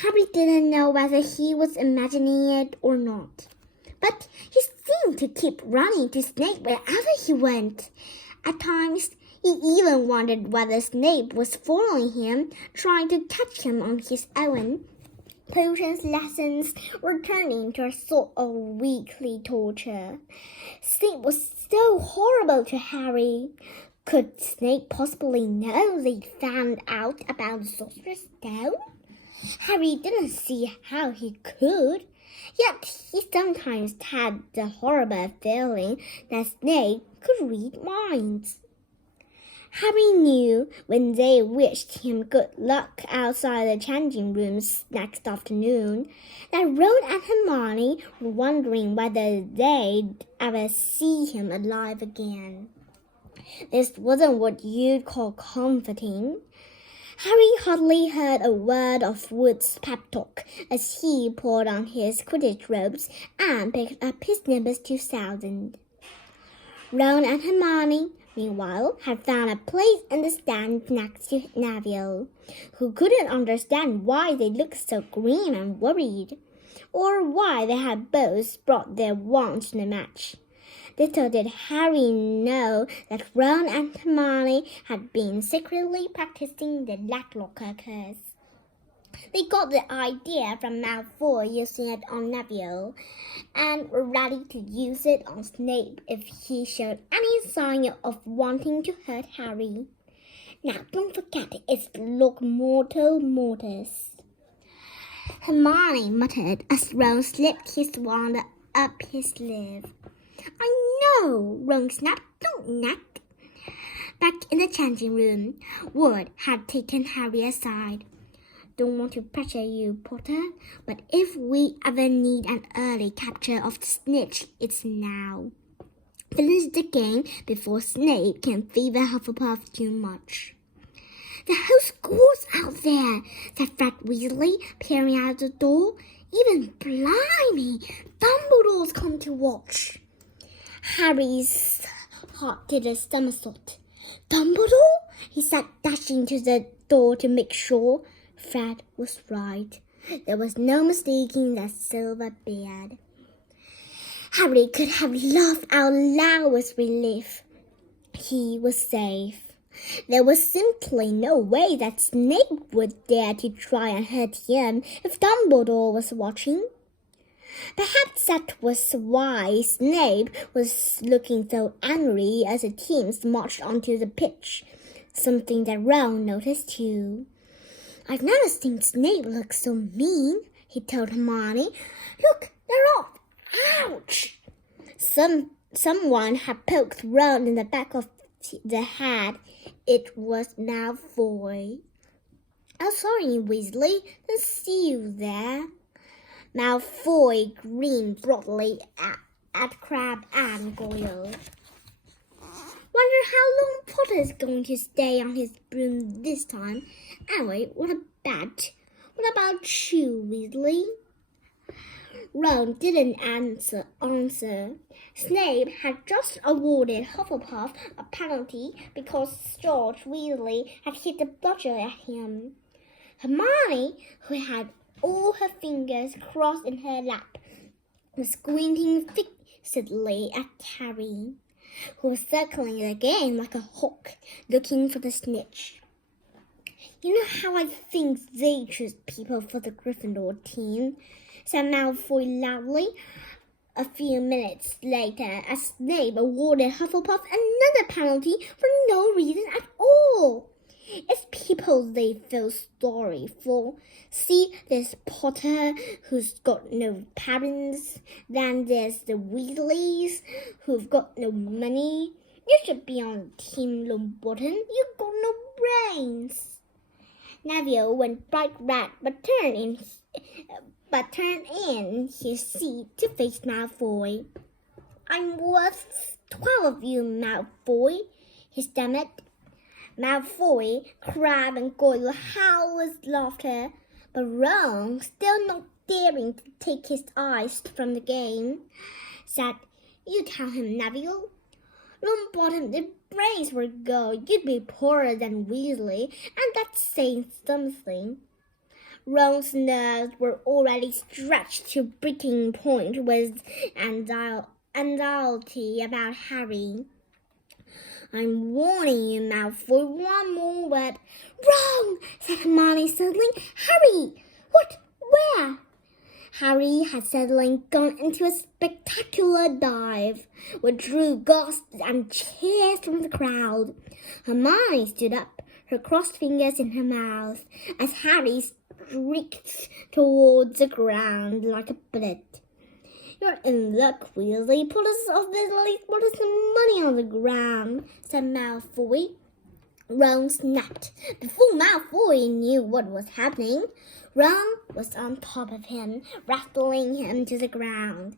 Harry didn't know whether he was imagining it or not, but he seemed to keep running to Snape wherever he went. At times, he even wondered whether Snape was following him, trying to catch him on his own. Potions lessons were turning into a sort of weekly torture. Snape was so horrible to Harry. Could Snape possibly know they'd found out about the Sorcerer's Stone? Harry didn't see how he could, yet he sometimes had the horrible feeling that Snape could read minds. Harry knew when they wished him good luck outside the changing rooms next afternoon that Ron and Hermione were wondering whether they'd ever see him alive again. This wasn't what you'd call comforting. Harry hardly heard a word of Wood's pep talk as he pulled on his Quidditch robes and picked up his Nimbus 2000. Ron and Hermione, meanwhile, had found a place in the stand next to Neville, who couldn't understand why they looked so green and worried, or why they had both brought their wands to the match. Little did Harry know that Ron and Hermione had been secretly practicing the Leglocker curse. They got the idea from Malfoy using it on Neville, and were ready to use it on Snape if he showed any sign of wanting to hurt Harry. Now don't forget it's Logmortal Mortis, Hermione muttered as Ron slipped his wand up his sleeve. I know, Ron snapped. Don't nag. Back in the changing room, Wood had taken Harry aside. Don't want to pressure you, Potter, but if we ever need an early capture of the snitch, it's now. Finish the game before Snape can fever Hufflepuff too much. The whole school's out there, said Fred Weasley, peering out the door. Even blimey, Dumbledore's come to watch. Harry's heart did a somersault. Dumbledore? He said, dashing to the door to make sure. Fred was right. There was no mistaking that silver beard. Harry could have laughed out loud with relief. He was safe. There was simply no way that Snape would dare to try and hurt him if Dumbledore was watching. Perhaps that was why Snape was looking so angry as the teams marched onto the pitch, something that Ron noticed too. I've never seen Snape look so mean, he told Hermione. Look, they're off. Ouch! Someone had poked Ron in the back of the head. It was Malfoy. Oh, sorry, Weasley. Didn't see you there. Malfoy grinned broadly at Crabbe and Goyle. Wonder how long Potter's going to stay on his broom this time. Anyway, what a bet. What about you, Weasley? Ron didn't answer. Snape had just awarded Hufflepuff a penalty because George Weasley had hit the bludger at him. Hermione, who had all her fingers crossed in her lap, was squinting fixedly at Harry, who was circling the game like a hawk, looking for the snitch. You know how I think they choose people for the Gryffindor team, said Malfoy loudly. A few minutes later, as Snape awarded Hufflepuff another penalty for no reason at all. It's people they feel sorry for. See, there's Potter, who's got no parents. Then there's the Weasleys, who've got no money. You should be on Team Longbottom. You've got no brains. Neville went bright red, but turned in his seat to face Malfoy. I'm worth 12 of you, Malfoy, he stammered. Malfoy, Crabbe, and Goyle howled with laughter, but Ron, still not daring to take his eyes from the game, said, You tell him, Neville. Longbottom, if brains were gold, you'd be poorer than Weasley, and that's saying something. Ron's nerves were already stretched to breaking point with anxiety about Harry. "I'm warning you, Malfoy, one more word." "Ron!" said Hermione suddenly. "Harry! What? Where?" Harry had suddenly gone into a spectacular dive, with Drew gasps and cheers from the crowd. Hermione stood up, her crossed fingers in her mouth, as Harry streaked towards the ground like a bullet. "You're in luck, Weasley. Put us some money on the ground," said Malfoy. Ron snapped. Before Malfoy knew what was happening, Ron was on top of him, wrestling him to the ground.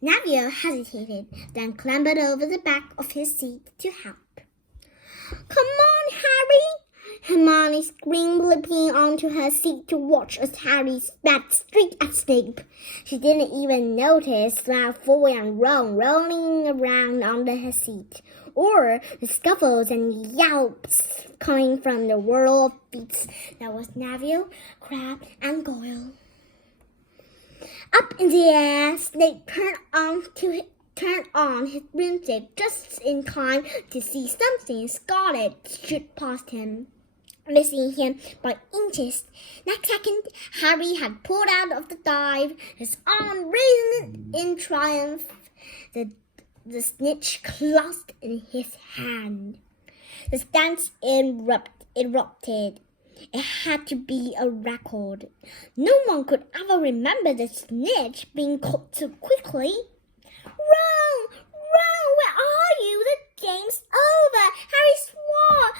Neville hesitated, then clambered over the back of his seat to help. "Come on, Harry!" Hermione screamed, leaping onto her seat to watch as Harry spat straight at Snape. She didn't even notice Malfoy and Ron rolling around under her seat, or the scuffles and yelps coming from the whirl of feet that was Neville, Crabbe, and Goyle. Up in the air, Snape turned on his broomstick just in time to see something scarlet shoot past him, missing him by inches. Next second, Harry had pulled out of the dive, his arm raised in triumph, the snitch clasped in his hand. The dance erupted. It had to be a record. No one could ever remember the snitch being caught so quickly. "Ron! Ron, where are you? The game's over. Harry swore.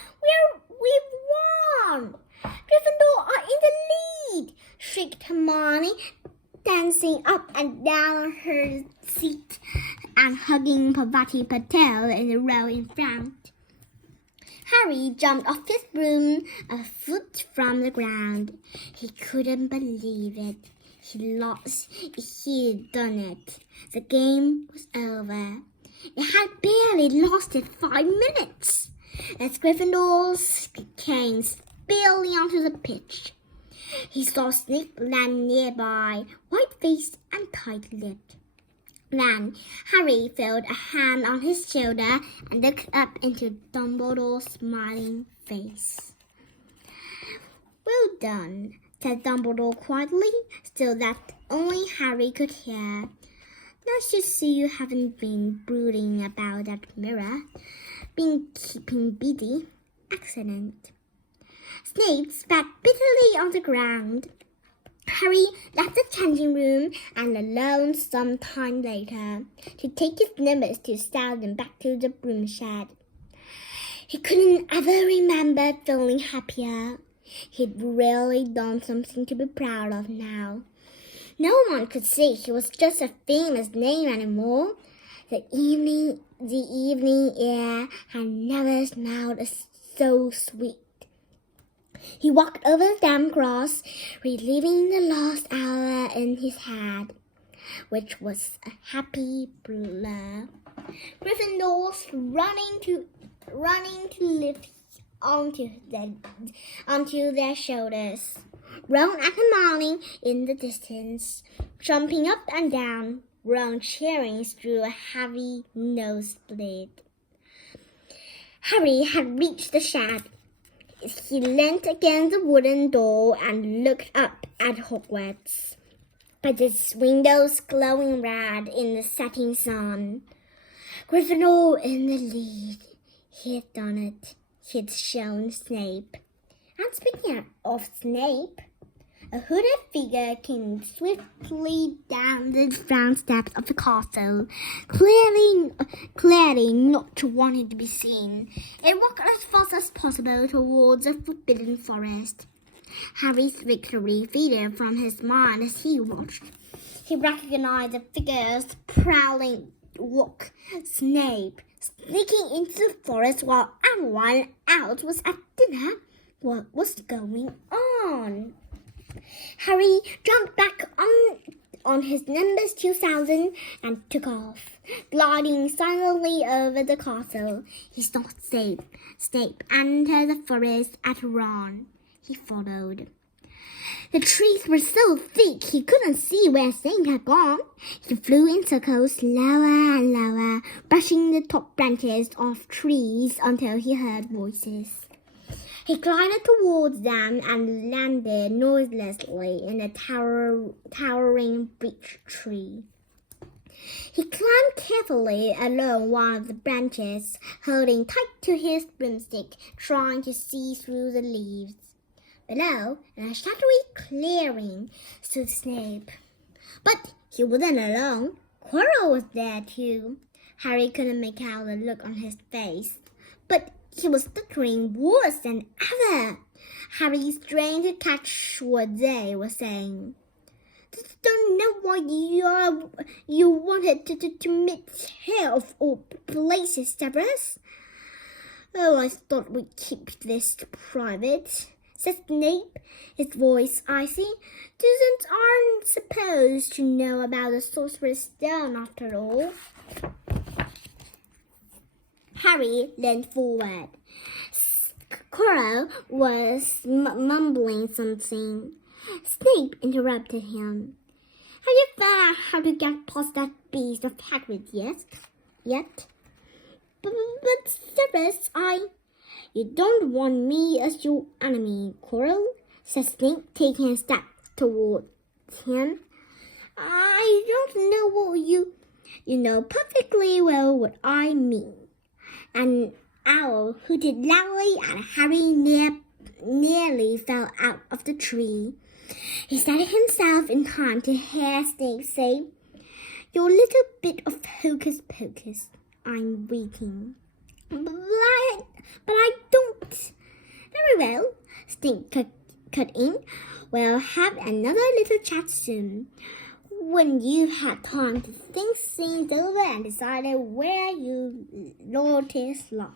We've won. Gryffindor are in the lead," shrieked Hermione, dancing up and down her seat and hugging Parvati Patel in the row in front. Harry jumped off his broom a foot from the ground. He couldn't believe it. He'd done it. The game was over. It had barely lasted 5 minutes as Gryffindors came spilling onto the pitch. He saw Snape land nearby, white-faced and tight-lipped. Then Harry felt a hand on his shoulder and looked up into Dumbledore's smiling face. "Well done," said Dumbledore quietly, so that only Harry could hear. "Nice to see you haven't been brooding about that mirror. Been keeping busy. Excellent." Snape spat bitterly on the ground. Harry left the changing room and alone some time later to take his Nimbus to sell them back to the broom shed. He couldn't ever remember feeling happier. He'd really done something to be proud of now. No one could say he was just a famous name anymore. The evening air had never smelled so sweet. He walked over the damp grass, reliving the last hour in his head, which was a happy blur. Gryffindors running to lift onto their shoulders. Ron and Hermione in the distance, jumping up and down, Ron cheering through a heavy nosebleed. Harry had reached the shed. He leant against the wooden door and looked up at Hogwarts, with its windows glowing red in the setting sun. Gryffindor in the lead. He'd done it. He'd shown Snape. And speaking of Snape, a hooded figure came swiftly down the front steps of the castle, clearly not wanting to be seen. It walked as fast as possible towards the forbidden forest. Harry's victory faded from his mind as he watched. He recognized the figure's prowling walk. Snape, sneaking into the forest while everyone else was at dinner. What was going on? Harry jumped back on his Nimbus 2000 and took off, gliding silently over the castle. He saw Snape enter the forest at Ron. He followed. The trees were so thick he couldn't see where Snape had gone. He flew in circles lower and lower, brushing the top branches of trees until he heard voices. He climbed towards them and landed noiselessly in a towering beech tree. He climbed carefully along one of the branches, holding tight to his broomstick, trying to see through the leaves. Below, in a shadowy clearing, stood Snape. But he wasn't alone. Quirrell was there too. Harry couldn't make out the look on his face, but he was stuttering worse than ever. Harry strained to catch what they were saying. Don't know why you wanted to meet here of all places, Severus. Oh, I thought we'd keep this private, said Snape, his voice icy. Students aren't supposed to know about the Sorcerer's Stone after all. Harry leaned forward. Quirrell was mumbling something. Snape interrupted him. Have you found out how to get past that beast of Hagrid yet? But Severus, You don't want me as your enemy, Quirrell, said Snape, taking a step towards him. I don't know what you know perfectly well what I mean. An owl hooted loudly and Harry nearly fell out of the tree. He steadied himself in time to hear Snape say, Your little bit of hocus pocus. I'm waiting. But I don't. Very well, Snape cut in. We'll have another little chat soon, when you've had time to think things over and decided where your loyalties lie.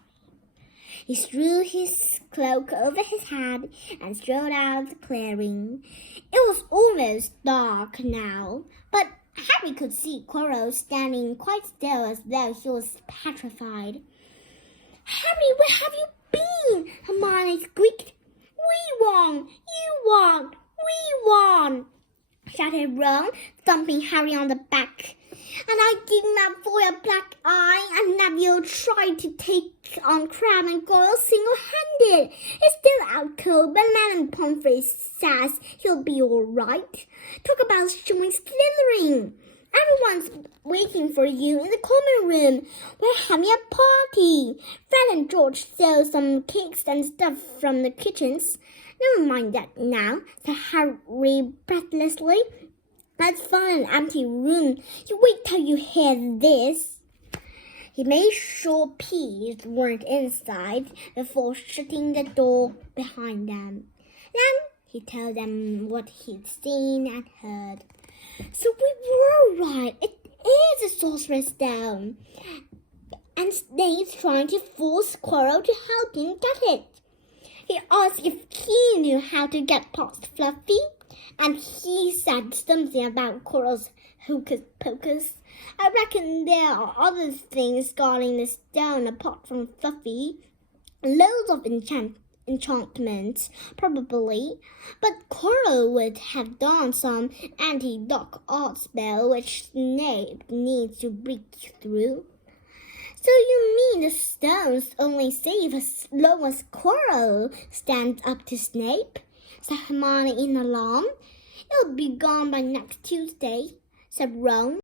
He threw his cloak over his head and strode out of the clearing. It was almost dark now, but Harry could see Quirrell standing quite still as though he was petrified. Harry, where have you been? Hermione squeaked. We won! You won! We won! Shouted Ron, thumping Harry on the back. And I didn't up for a black eye, and Neville tried to take on Crabbe and Goyle single-handed. He's still out cold, but Madame Pomfrey says he'll be all right. Talk about showing slithering. Everyone's waiting for you in the common room. We're having a party. Fred and George stole some cakes and stuff from the kitchens. Never mind that now, said Harry breathlessly. Let's find an empty room. You wait till you hear this. He made sure peas weren't inside before shutting the door behind them. Then he told them what he'd seen and heard. So we were right. It is a Sorcerer's Stone. And Snape's trying to force Quirrell to help him get it. He asked if he knew how to get past Fluffy, and he said something about Quirrell's hocus pocus. I reckon there are other things guarding the stone apart from Fluffy. Loads of enchantments, probably, but Quirrell would have done some anti-dark art spell which Snape needs to break through. So you mean the stones only save as long as Quirrell stands up to Snape? Said Hermione in alarm. It'll be gone by next Tuesday, said Ron.